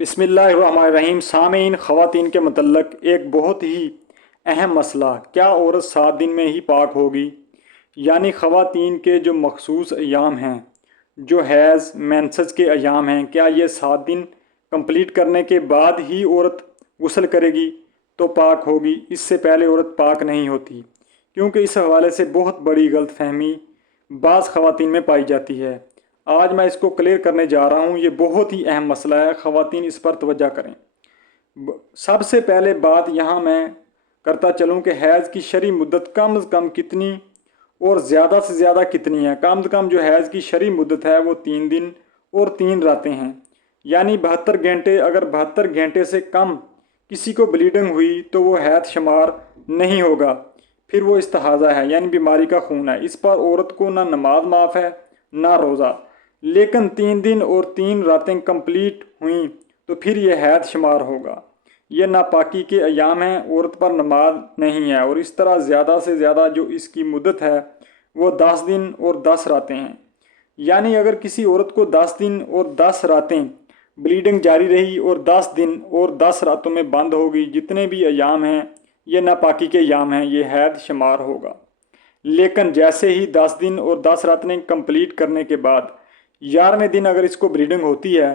بسم اللہ الرحمن الرحیم۔ سامعین، خواتین کے متعلق ایک بہت ہی اہم مسئلہ، کیا عورت 7 دن میں ہی پاک ہوگی؟ یعنی خواتین کے جو مخصوص ایام ہیں، جو حیض مینسز کے ایام ہیں، کیا یہ 7 دن کمپلیٹ کرنے کے بعد ہی عورت غسل کرے گی تو پاک ہوگی؟ اس سے پہلے عورت پاک نہیں ہوتی، کیونکہ اس حوالے سے بہت بڑی غلط فہمی بعض خواتین میں پائی جاتی ہے۔ آج میں اس کو کلیئر کرنے جا رہا ہوں۔ یہ بہت ہی اہم مسئلہ ہے، خواتین اس پر توجہ کریں۔ سب سے پہلے بات یہاں میں کرتا چلوں کہ حیض کی شرعی مدت کم از کم کتنی اور زیادہ سے زیادہ کتنی ہے۔ کم از کم جو حیض کی شرعی مدت ہے وہ 3 دن اور 3 راتیں ہیں، یعنی 72 گھنٹے۔ اگر 72 گھنٹے سے کم کسی کو بلیڈنگ ہوئی تو وہ حیض شمار نہیں ہوگا، پھر وہ استحاضہ ہے، یعنی بیماری کا خون ہے۔ اس پر عورت کو نہ نماز معاف ہے نہ روزہ۔ لیکن 3 دن اور 3 راتیں کمپلیٹ ہوئیں تو پھر یہ حیض شمار ہوگا۔ یہ ناپاکی کے ایام ہیں، عورت پر نماز نہیں ہے، اور اس طرح زیادہ سے زیادہ جو اس کی مدت ہے وہ 10 دن اور 10 راتیں ہیں۔ یعنی اگر کسی عورت کو 10 دن اور 10 راتیں بلیڈنگ جاری رہی اور 10 دن اور 10 راتوں میں بند ہوگی، جتنے بھی ایام ہیں یہ ناپاکی کے ایام ہیں، یہ حیض شمار ہوگا۔ لیکن جیسے ہی 10 دن اور 10 راتیں کمپلیٹ کرنے کے بعد 11ویں دن اگر اس کو بلیڈنگ ہوتی ہے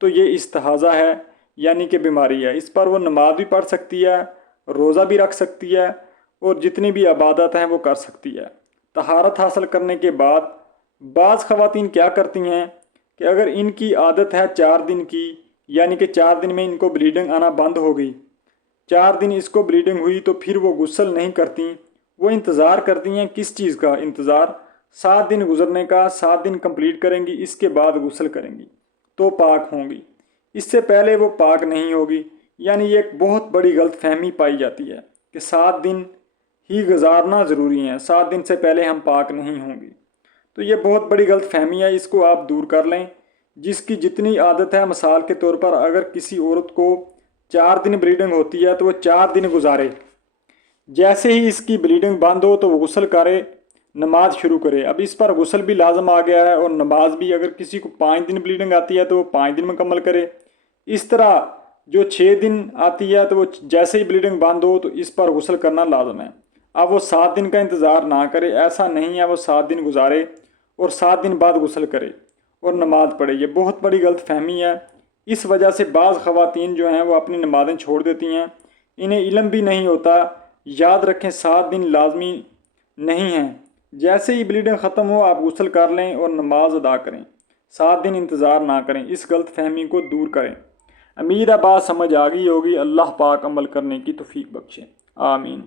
تو یہ استحاضہ ہے، یعنی کہ بیماری ہے۔ اس پر وہ نماز بھی پڑھ سکتی ہے، روزہ بھی رکھ سکتی ہے، اور جتنی بھی عبادت ہیں وہ کر سکتی ہے۔ طہارت حاصل کرنے کے بعد بعض خواتین کیا کرتی ہیں کہ اگر ان کی عادت ہے 4 دن کی، یعنی کہ 4 دن میں ان کو بلیڈنگ آنا بند ہو گئی، 4 دن اس کو بلیڈنگ ہوئی تو پھر وہ غسل نہیں کرتی، وہ انتظار کرتی ہیں۔ کس چیز کا انتظار؟ 7 دن گزرنے کا۔ 7 دن کمپلیٹ کریں گی، اس کے بعد غسل کریں گی تو پاک ہوں گی، اس سے پہلے وہ پاک نہیں ہوگی۔ یعنی یہ ایک بہت بڑی غلط فہمی پائی جاتی ہے کہ 7 دن ہی گزارنا ضروری ہے، 7 دن سے پہلے ہم پاک نہیں ہوں گی۔ تو یہ بہت بڑی غلط فہمی ہے، اس کو آپ دور کر لیں۔ جس کی جتنی عادت ہے، مثال کے طور پر اگر کسی عورت کو 4 دن بلیڈنگ ہوتی ہے تو وہ 4 دن گزارے، جیسے ہی اس کی بلیڈنگ بند ہو تو وہ غسل کرے، نماز شروع کرے۔ اب اس پر غسل بھی لازم آ گیا ہے، اور نماز بھی۔ اگر کسی کو 5 دن بلیڈنگ آتی ہے تو وہ 5 دن مکمل کرے۔ اس طرح جو 6 دن آتی ہے تو وہ جیسے ہی بلیڈنگ بند ہو تو اس پر غسل کرنا لازم ہے۔ اب وہ 7 دن کا انتظار نہ کرے، ایسا نہیں ہے، وہ 7 دن گزارے اور 7 دن بعد غسل کرے اور نماز پڑھے۔ یہ بہت بڑی غلط فہمی ہے۔ اس وجہ سے بعض خواتین جو ہیں وہ اپنی نمازیں چھوڑ دیتی ہیں، انہیں علم بھی نہیں ہوتا۔ یاد رکھیں 7 دن لازمی نہیں ہیں، جیسے ہی بلیڈنگ ختم ہو آپ غسل کر لیں اور نماز ادا کریں، 7 دن انتظار نہ کریں۔ اس غلط فہمی کو دور کریں۔ امید ہے بات سمجھ آ گئی ہوگی۔ اللہ پاک عمل کرنے کی توفیق بخشے، آمین۔